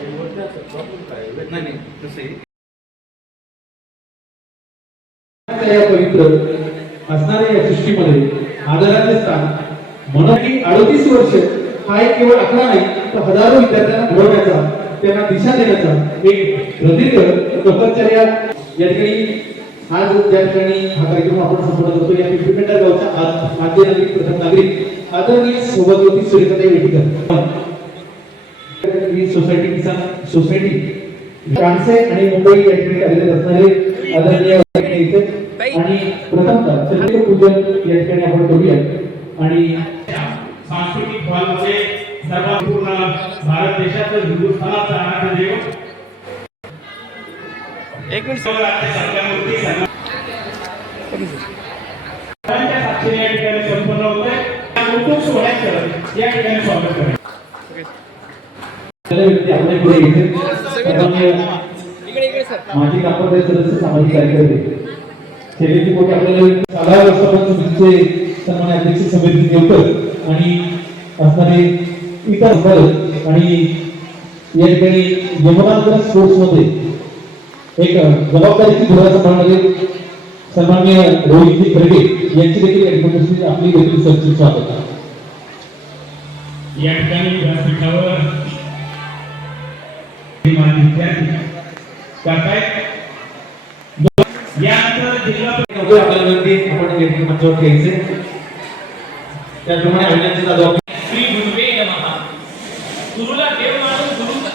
नाही नाही तसं या पवित्र असणाऱ्या या सृष्टीमध्ये आदराचे स्थान म्हणून की 38 वर्ष हा एक केवळ आकडा नाही तर हजारो विद्यार्थ्यांना घडवण्याचा त्यांना दिशा देण्याचा एक प्रदीर्घ तपश्चर्या या ठिकाणी आज ज्या ठिकाणी हा कार्यक्रम आपण संपन्न करतो या पिंपळनेर गावच्या आद्य नागरिक प्रथम नागरिक आदरणीय सौभाग्यवती सुरेखाताई वेटीकर सोसायटी किसान सोसायटी कांसे आणि मुंबई या ठिकाणी कार्यरत असणारे आदरणीय आणि प्रथमतः सर्व पूजन या ठिकाणी आपण करूया आणि सांस्कृतिक हॉलमध्ये सर्वात पूर्ण भारत देशाचं हिंदुस्थानाचा आराध्य देव एक मिनिट सत्यामूर्ती सर्वांच्या साक्षीने या ठिकाणी संपन्न होतंय कौतुक सोहळ्यात या ठिकाणी स्वागत करा आपल्या पुढे माजी ग्रामपंचायत सदस्य सामाजिक कार्यकर्ते सेवेची पोटी आपल्याला शाळा व्यवस्थापन समितीचे सन्मान्य अध्यक्ष समिती देवकर आणि असणारे इतर संपादक आणि या ठिकाणी यमुनानगर स्पोर्ट्स मध्ये एक जबाबदारीची धुरा सांभाळणारे सन्मान्य रोहितजी खरगे यांची देखील या ठिकाणी आपली देखील सरची स्वागत आहे. या ठिकाणी व्यासपीठावर श्री गुरुवे नमः. गुरुला देव मानून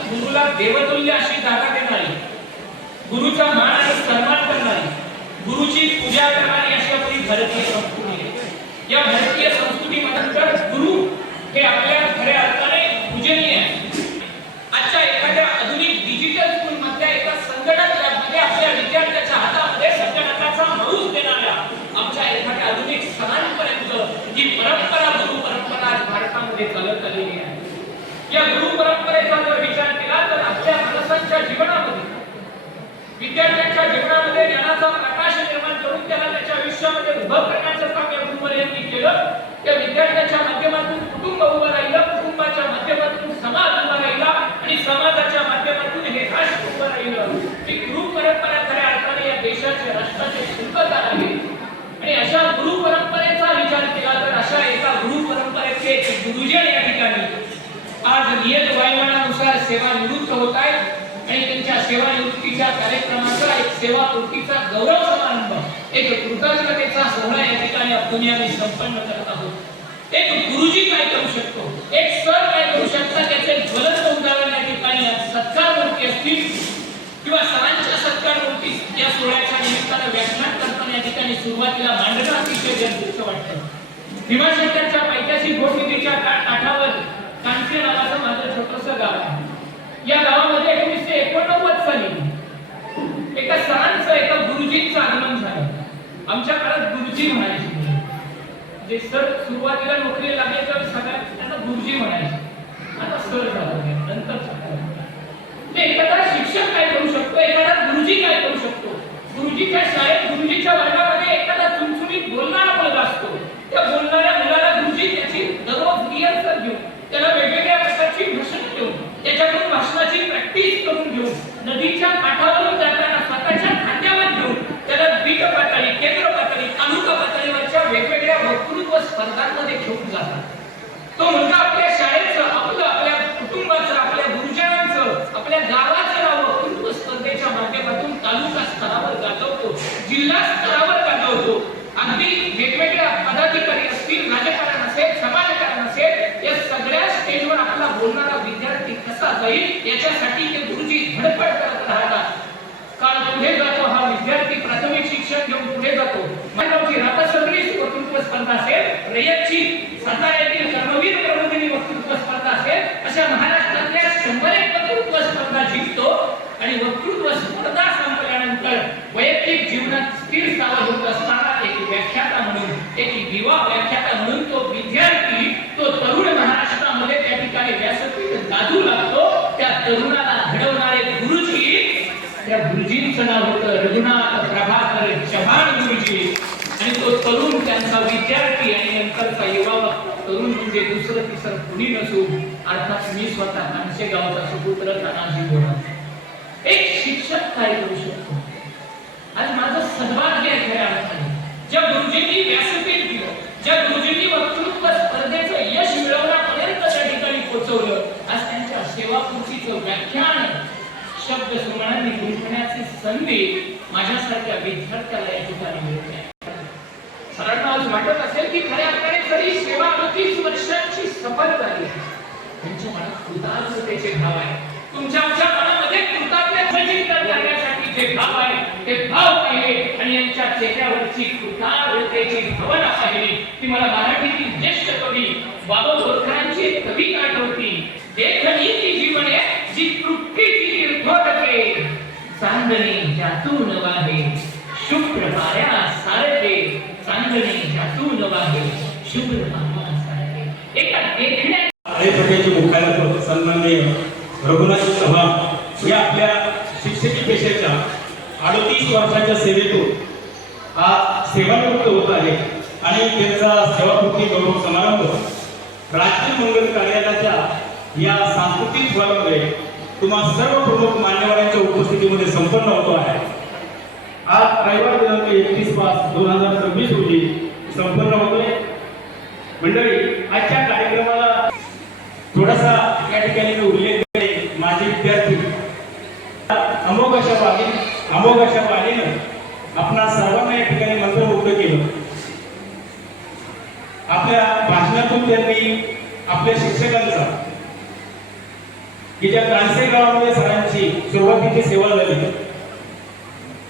गुरुला देवतुल्य अशी जागा देणारी, गुरुचा मान आणि सन्मान करणारी, गुरुची पूजा करणारी अशी आपली भारतीय संस्कृती आहे. या भारतीय संस्कृतीमध्ये गुरु हे आपल्या खऱ्या अर्थाने पूजनीय आहे. आजच्या एखाद्या आधुनिक डिजिटल स्कूल मध्ये एका संगणक लॅबमध्ये आपल्या विद्यार्थ्याच्या हातामध्ये संगणकाचा माऊस देणाऱ्या आमच्या एखाद्या आधुनिक सणांपर्यंत ही परंपरा गुरु परंपरा भारतामध्ये चालत आलेली आहे. या गुरु परंपरेचा जर विचार केला तर आपल्या माणसांच्या जीवनामध्ये विद्यार्थ्यांच्या जीवनामध्ये ज्ञानाचा प्रकाश निर्माण करून त्याला त्याच्या आयुष्यामध्ये उभं करण्याचं काम या गुरुवर्यांनी केलं. त्या विद्यार्थ्याच्या माध्यमातून कुटुंब उभं राहिलं, कुटुंबाच्या माध्यमातून समाज उभा राहिला आणि समाजाच्या माध्यमातून हे राष्ट्र उभं राहिलं. ही गुरु परंपरा खऱ्या अर्थाने या देशाचे राष्ट्राचे शिल्पकार आहे. आणि अशा गुरु परंपरेचा विचार केला तर अशा एका गुरु परंपरेचे गुरुजन या ठिकाणी आज नियत वयोमानानुसार सेवानिवृत्त होत आहेत आणि त्यांच्या सेवानिवृत्तीच्या कार्यक्रमाचा एक सेवापूर्तीचा गौरव समारंभ, एक कृतज्ञतेचा सोहळा या ठिकाणी आपण संपन्न करत आहोत. एक गुरुजी काय करू शकतो, एक सर काय करू शकतात त्याचे ज्वलंत उदाहरण या ठिकाणी सत्कार मूर्ती असतील किंवा सरांच्या सत्कार मूर्ती या सोहळ्याच्या निमित्तानं व्याख्यान करताना या ठिकाणी सुरुवातीला मांडणं अतिशय गरजेचं वाटतं. भीमाशंकरच्या पायथ्याशी घोडनदीच्या काठावर कांसी नावाचं माझं छोटंसं गाव आहे. या गावामध्ये 1989 साली एका सरांचं एका गुरुजींचं आगमन झालं. आमच्या काळात गुरुजी म्हणायचे, जे सर सुरुवातीला नोकरीला लागले तेव्हा सगळ्यात त्यांना गुरुजी म्हणायचे. आता सर झालं नंतर ते एखादा शिक्षक काय करू शकतो, एखादा गुरुजी काय करू शकतो. गुरुजीच्या शाळेत गुरुजीच्या वर्गामध्ये एखादा चुनचुनीत बोलणारा मुलगा असतो. त्या बोलणाऱ्या मुलाला गुरुजी त्याची दररोज रिहर्सल घेऊन त्याला वेगवेगळ्या प्रकारची भाषण देऊन त्याच्याकडून भाषणाची प्रॅक्टिस करून घेऊन नदीच्या काठावरून जाताना स्वतःच्या खांद्यावर घेऊन त्याला द्वीप पातळी, केंद्र पातळी, तालुका पातळीवरच्या वेगवेगळ्या वक्तृत्व स्पर्धांमध्ये घेऊन जातात. तो मुलगा आपल्या शाळेचं, आपल्या कुटुंबाचं, आपल्या गुरुजनांचं, आपल्या गावाचं नाव वक्तृत्व स्पर्धेच्या माध्यमातून तालुका स्तरावर गाजवतो, जिल्हा स्तरावर गाजवतो. अगदी वेगवेगळ्या पदाधिकारी असतील, राजकारण असेल, समाजकारण असेल, या सगळ्या स्टेजवर आपला बोलणारा विद्यार्थी कसा जाईल याच्यासाठी ते गुरुजी धडपड करत राहतात. काळ पुढे जातो, हा विद्यार्थी प्राथमिक शिक्षण घेऊन पुढे जातो. मानवची रातसर्वरी वक्तृत्व स्पर्धा असेल, रयतची सातारा येथील कर्मवीर प्रबोधिनी वक्तृत्व स्पर्धा असेल, अशा महाराष्ट्रातल्या 100 वक्तृत्व स्पर्धा जिंकतो आणि वक्तृत्व स्पर्धा संपल्यानंतर वैयक्तिक जीवनात स्थिर सावध होत असताना एक व्याख्याता म्हणून, एक युवा व्याख्याता म्हणून तो विद्यार्थी, तो तरुण महाराष्ट्रामध्ये त्या ठिकाणी व्यासपीठ गाजू लागतो. त्या तरुणाला घडवणारे गुरुजी, त्या गुरुजींचं नाव होतं रघुनाथ प्रभाकर चव्हाण गुरुजी. आणि तो तरुण त्यांचा विद्यार्थी आणि नंतरचा युवा वक्ता तरुण म्हणजे दुसरं तिसरं कुणी नसून अर्थात मी स्वतः कांशेगावचा सुपुत्र तानाजी बोराडे. एक शिक्षक काय करू शकतो? आज माझं सद्भाग्य आहे खऱ्या अर्थाने. ज्या गुरुजींनी व्यासपीठ दिलं, ज्या गुरुजींनी वक्तृत्व स्पर्धेचं यश मिळवण्यापर्यंत त्या ठिकाणी पोहोचवलं, आज त्यांच्या सेवापूर्तीचं व्याख्यान शब्द सुमनांनी गुंफण्याची संधी माझ्यासारख्या विद्यार्थ्याला या ठिकाणी मिळते. सरांना आज वाटत असेल की खऱ्या अर्थाने खरी सेवा 38 वर्षांची सफल झाली आहे. तुमच्या मनात कृतज्ञतेचे भाव आहे. तुमच्या मनामध्ये कृतज्ञता चिंतन करण्यासाठी जे भाव आहे ते भाव पाहिले आणि यांच्या चेहऱ्यावरची कृतज्ञतेची भावना पाहिली ती मला मराठीतील ज्येष्ठ कवी बाबा बोरकरांची एक कविता आठवती. देखणी ती जीवने जी तृप्तीची तीर्थोदके, चांदणी ज्यातून वाहे शुभ्र पाया सारखे, चांदणी ज्यातून वाहे शुभ्र पाया सारखे. एका देखण्या प्रकारचे मुख्यालय सन्माननीय रघुनाथ चव्हाण या आपल्या शिक्षकी पेशेच्या 38 वर्षाच्या सेवेतून आज सेवानिवृत्त होत आहे आणि त्यांचा सेवापूर्ती गौरव समारंभ राज्य मंगल कार्यालयाच्या या सांस्कृतिक हॉलमध्ये तुम्हा सर्व प्रमुख मान्यवरांच्या उपस्थितीमध्ये संपन्न होतो आहे. आज रविवार दिनांक 31/5/2026 रोजी संपन्न होतोय. मंडळी, आजच्या कार्यक्रमाला थोडासा या ठिकाणी मी उल्लेख करेन. माझे विद्यार्थी अमोघ अशा बाणीनं आपणा सर्वांना या ठिकाणी मंत्रमुग्ध केलं. आपल्या भाषणातून त्यांनी आपल्या शिक्षकांचा की ज्या कांसे गावामध्ये सरांची सुरुवातीची सेवा झाली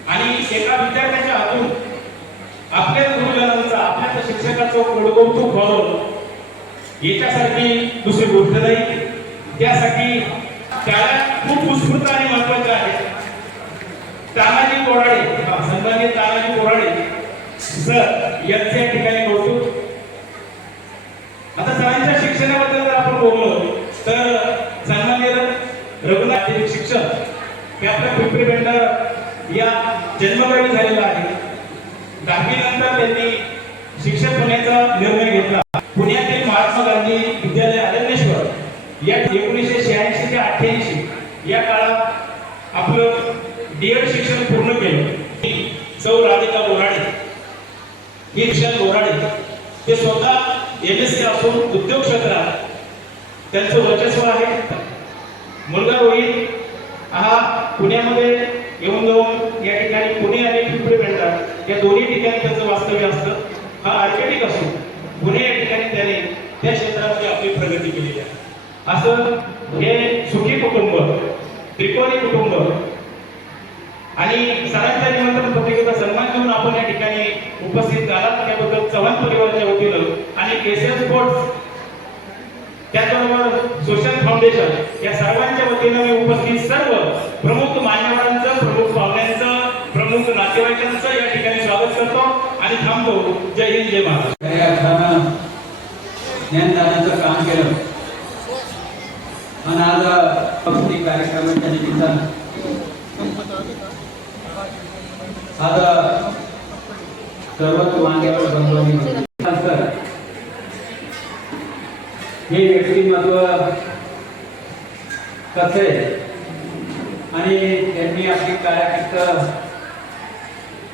आणि एका विद्यार्थ्याच्या हातून आपल्या गुरुजनांचा आपल्या शिक्षकाचं कौतुक व्हावं याच्यासारखी दुसरी गोष्ट नाही. त्यासाठी त्याला खूप उत्स्फूर्त आणि महत्वाचं आहे. तानाजी बोराडे, सन्माननीय तानाजी बोराडे सर यांचे या ठिकाणी कौतुक. आता सरांच्या शिक्षणाबद्दल जर आपण बोललो तर सन्माननीय रघुनाथ शिक्षक हे आपल्या पिंपरी पेंढार या जन्मगावी झालेला आहे. 10वी नंतर त्यांनी शिक्षक होण्याचा निर्णय घेतला. पुण्यातील महात्मा गांधी विद्यालय अरण्येश्वर या 1986 ते 88 या काळात आपलं डीएड शिक्षण पूर्ण केलं. सौ राधिका बोराडे हे शिक्षण बोराडे ते स्वतः एमएससी असून उद्योग क्षेत्रात त्यांचं वर्चस्व आहे. मुलगा रोहित हा पुण्यामध्ये येऊन जाऊन या ठिकाणी पुणे आणि पिंपरी पेंढार या दोन्ही ठिकाणी त्याचं वास्तव्य असतं. हा आर्किटेक्ट असून पुणे या ठिकाणी त्याने त्या क्षेत्रामध्ये आपली प्रगती केलेली आहे. असं हे सुखी कुटुंब, त्रिकोणी कुटुंब आणि सरांच्या निमंत्रण पत्रिकेचा सन्मान घेऊन आपण या ठिकाणी उपस्थित झालात त्याबद्दल चव्हाण परिवाराच्या वतीनं आणि केसीआर स्पोर्ट्स त्याचबरोबर सोशल फाउंडेशन या सर्वांच्या वतीनं मी उपस्थित सर्व प्रमुख मान्यवरांचं, प्रमुख पाहुण्यांचं, प्रमुख नातेवाईकांचं या ठिकाणी स्वागत करतो आणि थांबतो. जय हिंद, जय महाराष्ट्र. ज्ञानदानाचं काम केलं आणि आज कार्यक्रमाच्या निमित्तानं आज सर्वच मान्यवर बंधूंनी हे व्यक्तिमत्व कसे आणि त्यांनी आपली कारकीर्द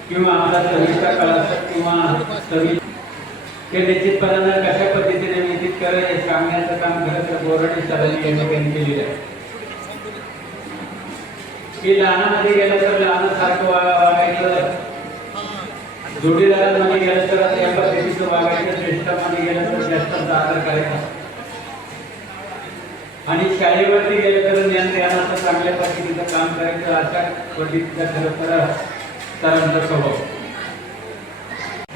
किंवा आपला सविस्तर काळात किंवा ते निश्चितपणानं कशा पद्धतीने व्यतीत करायचं हे सांगण्याचं काम खरं तर बोराडे सरांनी या ठिकाणी केलेलं आहे. की लहानामध्ये गेलं तर लहानासारखं वागायचं, जोडीदारांमध्ये गेलं तर त्या पद्धतीचं वागायचं, श्रेष्ठामध्ये गेलं तर जास्त आदर करायचा आणि शाळेवरती गेलं तर ज्ञानाचं चांगल्या पद्धतीचं काम करायचं. अशा पद्धतीचा खरं तर सरांचा स्वभाव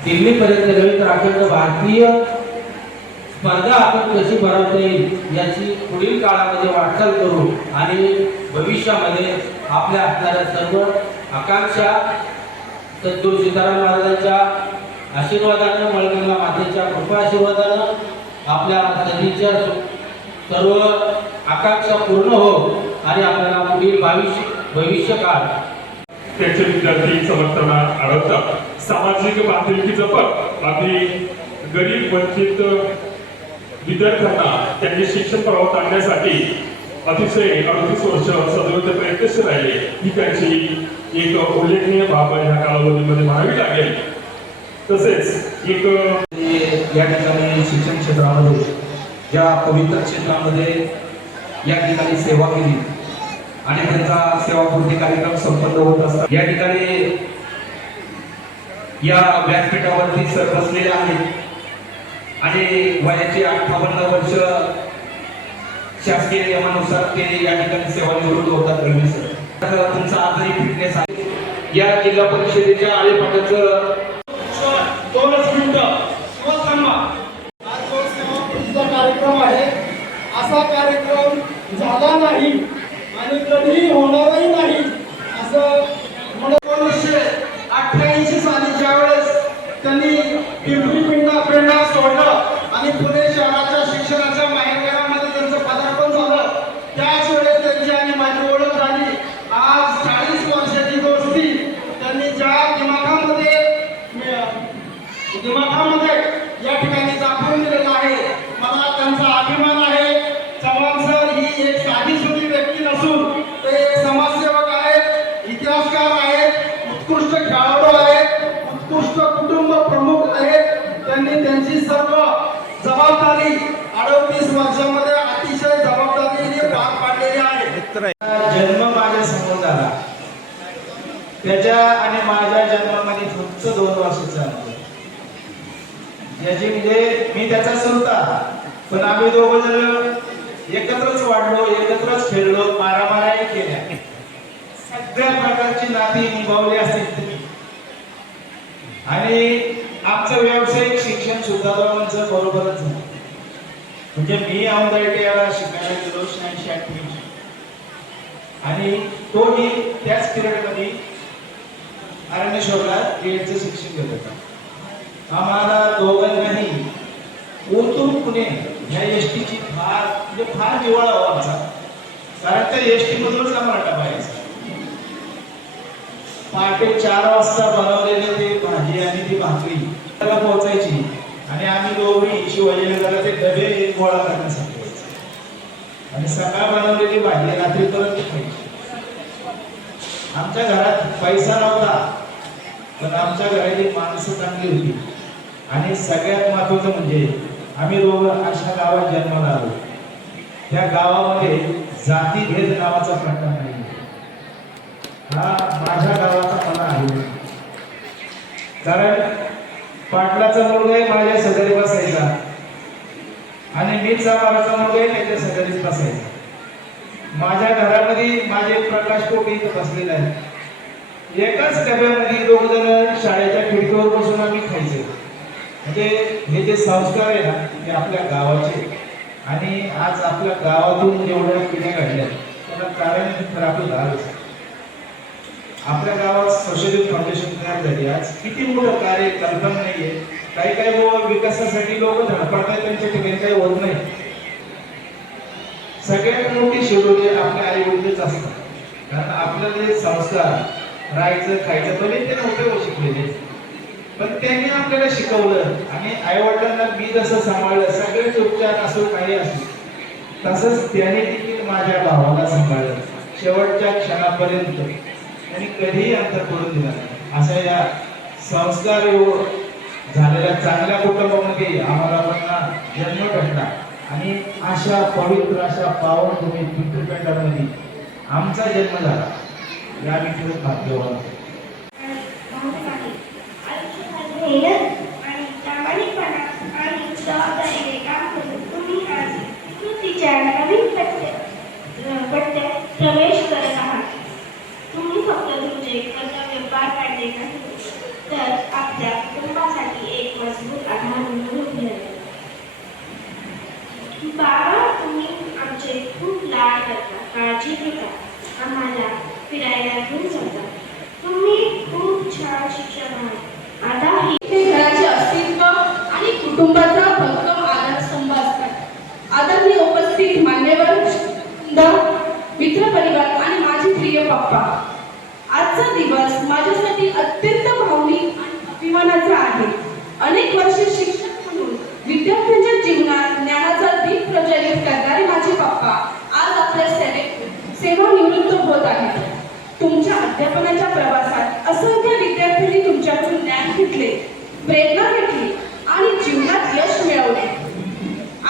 दिल्लीपर्यंत गेलो तर अखंड भारतीय स्पर्धा आपण कशी भरवता येईल याची पुढील काळामध्ये वाटचाल करू आणि भविष्यामध्ये आपल्या असणाऱ्या सर्व आकांक्षा सद्गुरू सीताराम महाराजांच्या आशीर्वादानं, मळगंगा मातेच्या कृपा आशीर्वादानं आपल्या सगळीच्या सर्व आकांक्षा पूर्ण हो आणि आपल्याला पुढील भविष्य काळ त्यांचे विद्यार्थी समर्थना आढळतात. सामाजिक बांधिलकी जपत अगदी गरीब वंचित विद्यार्थ्यांना त्यांचे शिक्षण प्रवाह आणण्यासाठी अतिशय 38 वर्ष सदैव प्रयत्नशील राहिले ही त्यांची एक उल्लेखनीय बाब ह्या कालावधीमध्ये म्हणावी लागेल. तसेच एक या ठिकाणी शिक्षण क्षेत्रामध्ये ज्या पवित्र क्षेत्रामध्ये या ठिकाणी सेवा केली आणि त्यांचा सेवापूर्ती कार्यक्रम संपन्न होत असतात. या ठिकाणी या व्यासपीठावरती सर बसलेले आहेत आणि वयाची 58 वर्ष शासकीय नियमानुसार ते या ठिकाणी सेवानिवृत्त होतात. रवी सर तुमचा आजही फिटनेस आहे. या जिल्हा परिषदेच्या आळेपाटाचं 2 मिनिटं किंवा थांबा. आज जो सेवापूर्तीचा कार्यक्रम आहे असा कार्यक्रम झाला नाही आणि कधीही होणारही नाही असं म्हणत 1988 साली ज्यावेळेस त्यांनी पिंपरी पेंढा सोडलं आणि पुणे शहराच्या शिक्षणाच्या माहेरघरामध्ये त्यांचं पदार्पण झालं, त्याच वेळेस त्यांची आणि माझी ओळख झाली. आज 40 वर्षाची गोष्टी त्यांनी ज्या दिमाखामध्ये या ठिकाणी दाखवून दिलेलं आहे, मला त्यांचा अभिमान आहे. चव्हाण सर ही एक साधी व्यक्ती नसून ते समाजसेवक आहेत, इतिहासकार आहेत, उत्कृष्ट खेळाडू आहेत, उत्कृष्ट कुटुंब प्रमुख आहेत. त्यांनी त्यांची सर्व जबाबदारी 38 वर्षामध्ये अतिशय जबाबदारीने पार पाडलेली आहे. जन्म माझ्या समोर झाला, त्याच्या आणि माझ्या जन्मामध्ये फक्त 2 वर्षाचा अंतर. ज्याची म्हणजे मी त्याचा होता, पण आम्ही दोघं जण एकत्रच वाढलो, एकत्रच खेळलो, मारामाऱ्याही केल्या, सगळ्या प्रकारची नाती निभावली असतील तुम्ही. आणि आमचं व्यावसायिक शिक्षण सुद्धा दोघांचं बरोबरच झालं. म्हणजे मी औंधाईला शिकायला गेलो 86-88 आणि तोही त्याच पिरियडमध्ये अरण्येश्वरला बीएडचं शिक्षण घेत होता. आम्हाला दोघांनाही ओतून पुणे ह्या एसटीची फार जिव्हाळा हो आमचा, कारण त्या एसटी मधूनच आम्हाला डबायचा. पहाटे 4 वाजता बनवलेले ते भाजी आणि ती भाकरी त्याला पोहोचायची आणि आम्ही दोघी शिवाजीनगरला ते डबे गोळा करण्यासाठी आणि सकाळ बनवलेली भाजी रात्री परत खायची. आमच्या घरात पैसा नव्हता, पण आमच्या घराची माणसं चांगली होती. आणि सगळ्यात महत्त्वाचं म्हणजे आम्ही दोघं अशा गावात जन्माला आलो, त्या गावामध्ये जातीभेद नावाचा प्रकार नाही. हा माझ्या गावाचा मला आहे, कारण पाटलाचा मुलगा माझ्या शेजारी बसायचा आणि मी चामाराचा मुलगा त्याच्या शेजारीच बसायचा. माझ्या घरामध्ये माझे प्रकाश कोटी इथं बसलेले आहेत. एकाच डब्यामध्ये 2 जण शाळेच्या खिडकीवर बसून आम्ही खायचो. म्हणजे हे जे संस्कार आहे ना ते आपल्या गावाचे, आणि आज आपल्या गावातून जेवढ्या पिढ्या घडल्या त्याला कारण तर आपलं गावच. आपल्या गावात सोशलिस्ट फाउंडेशन तयार झाली. आज किती मोठं कार्य कल्पना नाहीये. काही विकासासाठी लोक धडपडतात, त्यांच्या ठिकाणी काही होत नाही. सगळ्यात मोठी शिकवली आपल्या आई वडीलच असतात, कारण आपलं जे संस्कार राहायचं खायचं भले ते नव्हते शिकलेले, पण त्यांनी आपल्याला शिकवलं. आणि आई वडिलांना मी जसं सांभाळलं, सगळेच उपचार असो काही असो, तसंच त्याने देखील माझ्या भावाला सांभाळलं. शेवटच्या क्षणापर्यंत त्यांनी कधीही अंतर पडून दिला नाही. अशा या संस्कार झालेल्या चांगल्या कुटुंबामध्ये आम्हाला पण जन्म भेटला आणि अशा पवित्र अशा पावनभूमी पितृपेंडामध्ये आमचा जन्म झाला. या मी खूप भाग्यवान. आणि प्रामाणिकपणा आणि जबाबदारीने काम करून तुम्ही आज कृतीच्या नवीन पट्ट्यात प्रवेश करत आहात. तुम्ही फक्त तुमचे कर्तव्य पार पाडले नाही, तर आपल्या कुटुंबासाठी एक मजबूत आधार म्हणून उभे राहिले. बाबा, तुम्ही आमचे खूप लाड करता, काळजी घेता, आम्हाला फिरायला घेऊन जाता. तुम्ही खूप छान शिक्षक आहात. आता हे घराचे अस्तित्व आणि कुटुंबाचा भक्कम आधारस्तंभ असतात. आदरणीय उपस्थित मान्यवर मित्रपरिवार आणि माझे प्रिय पप्पा, आजचा दिवस माझ्यासाठी अत्यंत भावनिक आणि अभिमानाचा आहे. अनेक वर्षे शिक्षक म्हणून विद्यार्थ्यांच्या जीवनात ज्ञानाचा सेवानिवृत्त होत आहेत. तुमच्या अध्यापनाच्या प्रवासात असंख्य विद्यार्थ्यांनी तुमच्याकडून ज्ञान घेतले, प्रेरणा घेतली आणि जीवनात यश मिळवले.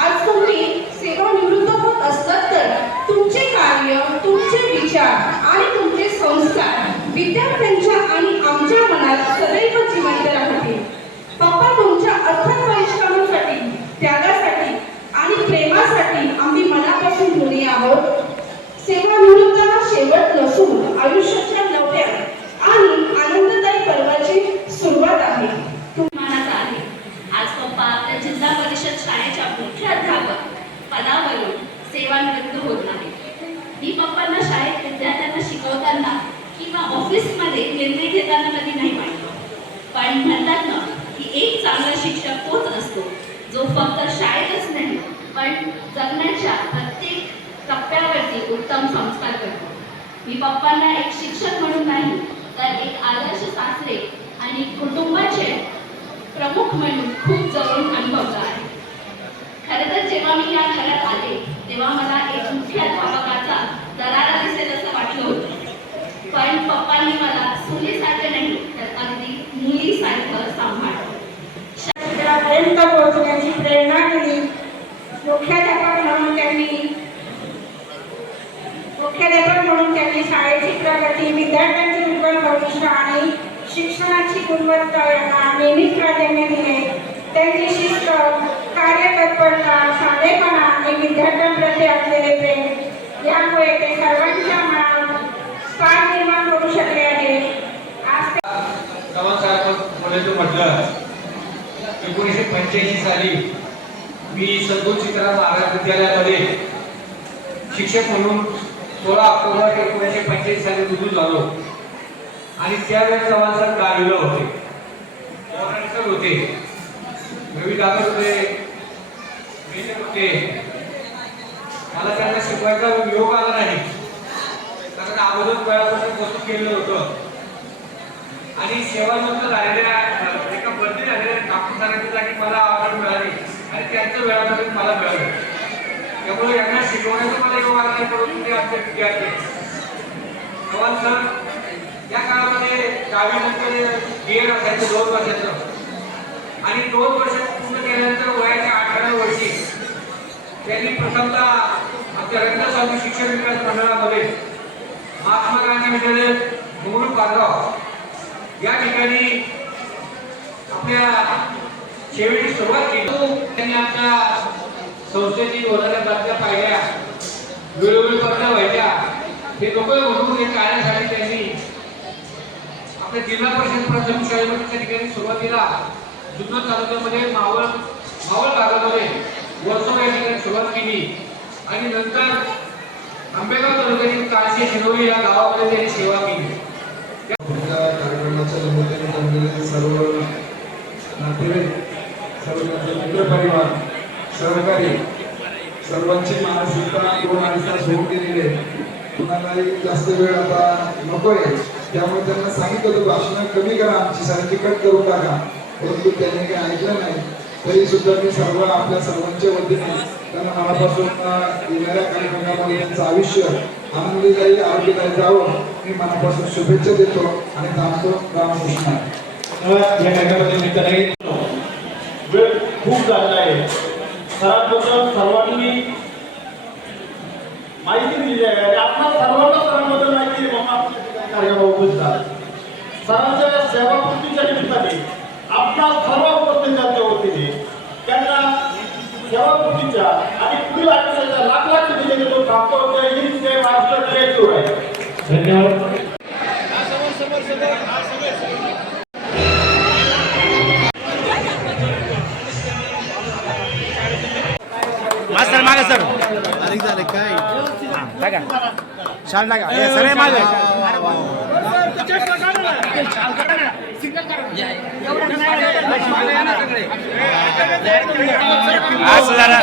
आज तुम्ही सेवानिवृत्त होत असलात तर तुमचे कार्य, तुमचे विचार आणि तुमचे संस्कार विद्यार्थ्यांच्या आणि आमच्या मनात सदैव जिवंत राहतील. पप्पा, तुमच्या अथक परिश्रमासाठी, त्यागासाठी आणि प्रेमासाठी आम्ही मनापासून ऋणी आहोत. सेवानिवृत्त हा शेवट नसून आयुष्याच्या नव्या आणि आनंददायी पर्वाची सुरुवात आहे. मानाचा आहे. आज पप्पा आपल्या जिल्हा परिषद शाळेच्या मुख्याध्यापक पदावरून सेवानिवृत्त होत नाही. मी पप्पांना शाळेत विद्यार्थ्यांना शिकवताना किंवा ऑफिसमध्ये निर्णय घेताना कधी नाही पाहिलं. पण म्हणतात ना की एक चांगला शिक्षक तोच असतो जो फक्त शाळेतच नाही पण जगण्याच्या प्रत्येक टप्प्यावरती उत्तम संस्कार करतो. मी पप्पांना एक शिक्षक म्हणून नाही तर एक आदर्श सासरे आणि कुटुंबाचे प्रमुख म्हणून खूप जवळून अनुभवलं आहे. खरं तर जेव्हा मी या घरात आले तेव्हा मला एक मुख्याध्यापकाचा दरारा दिसेल असं वाटलं होतं. पण पप्पांनी मला सुनेसारखं नाही तर अगदी मुलीसारखं सांभाळलं. पर्यंत पोहोचण्याची प्रेरणा दिली. मुख्याध्यापक म्हणून त्यांनी शाळेची प्रगती, विद्यार्थ्यांचे उज्ज्वल भविष्य आणि शिक्षणाची गुणवत्ता यांना नेहमीच प्राधान्य दिले. त्यांची शिस्त, कार्यतत्परता, साधेपणा आणि विद्यार्थ्यांप्रती असलेले प्रेम यामुळे ते सर्वांच्या मनात स्थान निर्माण करू शकले आहे. आज बोलायचं म्हटलं 1985 साली मी सद्गुरू चित्राम महाराज विद्यालयामध्ये शिक्षक म्हणून 16 ऑक्टोबर 1985 साली रुजू झालो आणि त्यावेळेस चव्हाण सर गाडीला होते, सर होते, रवी दादा होते, होते. मला त्यांना शिकवायचा योग आला नाही कारण अगोदर वेळापासून वस्तू केलेलं होतं आणि सेवानिवृत्त झालेल्या एका बदली झालेल्या डॉक्टर जागी मला आवड मिळाली आणि त्यांचं वेळापत्रक मला मिळालं. त्यामुळे यांना शिकवण्याचं मला योग आला नाही करून ते आमचे विद्यार्थी चव्हाण सर या काळामध्ये 10वी नंतर बीएड असायचं 2 वर्षाचं आणि 2 वर्ष पूर्ण केल्यानंतर वयाच्या 18व्या वर्षी त्यांनी प्रथमतः आमच्या रंगस्वामी शिक्षण विकास मंडळामध्ये महात्मा गांधी विद्यालय मुंगळू पारगाव या ठिकाणी आपल्या सेवेची सुरुवात केली. त्यांनी आमच्या संस्थेची होणाऱ्या बातम्या पाहिल्या, वेळोवेळी स्पर्धा व्हायच्या, हे नको म्हणून हे कार्यासाठी त्यांनी आपल्या जिल्हा परिषद प्राथमिक शाळेमध्ये त्या ठिकाणी सुरुवातीला जुन्नर तालुक्यामध्ये मावळ भागामध्ये वर्सोवा या ठिकाणी सुरुवात केली आणि नंतर आंबेगाव तालुक्यातील काळशी शिनोली या गावामध्ये त्यांनी सेवा केली. कार्यक्रमाच्या निमित्ताने जमलेले सर्व नातेवाईक, सर्व मित्रपरिवार, सहकारी सर्वांची मानसिकता 2-2.5 तास होऊन गेलेली आहे. कुणालाही जास्त वेळ आता नको आहे, त्यामुळे त्यांना सांगितलं होतं भाषण कमी करा, आमची सारखी कट करून टाका, परंतु त्यांनी काही ऐकलं नाही. तरी सुद्धा मी आपल्या सर्वांच्या वतीने त्यांना मनापासून येणाऱ्या कार्यक्रमामध्ये त्यांचं आयुष्य आनंददायी आरोग्यदायी जावं मी मनापासून शुभेच्छा देतो आणि थांबतो. रामकृष्ण. या कार्यक्रमाच्या निमित्ताने वेळ खूप झालेला आहे. सरांबद्दल सर्वांनी माहिती दिली आहे आणि आपल्या सर्वांना सरांबद्दल माहिती आहे म्हणून आपल्या कार्यक्रम उपस्थित झाला. सरांच्या सेवापूर्तीच्या निमित्ताने आपल्या सर्व उपस्थितांच्या वतीने त्यांना सेवापूर्तीच्या आणि पुढील आयुष्याच्या लाख शुभेच्छा देतो. थांबतो. जय हिंद, जय महाराष्ट्र, जय शिवराय. धन्यवाद. मास्तर मागे सर अधिक झाले काय टाका शाल टाका सर मागे असं जरा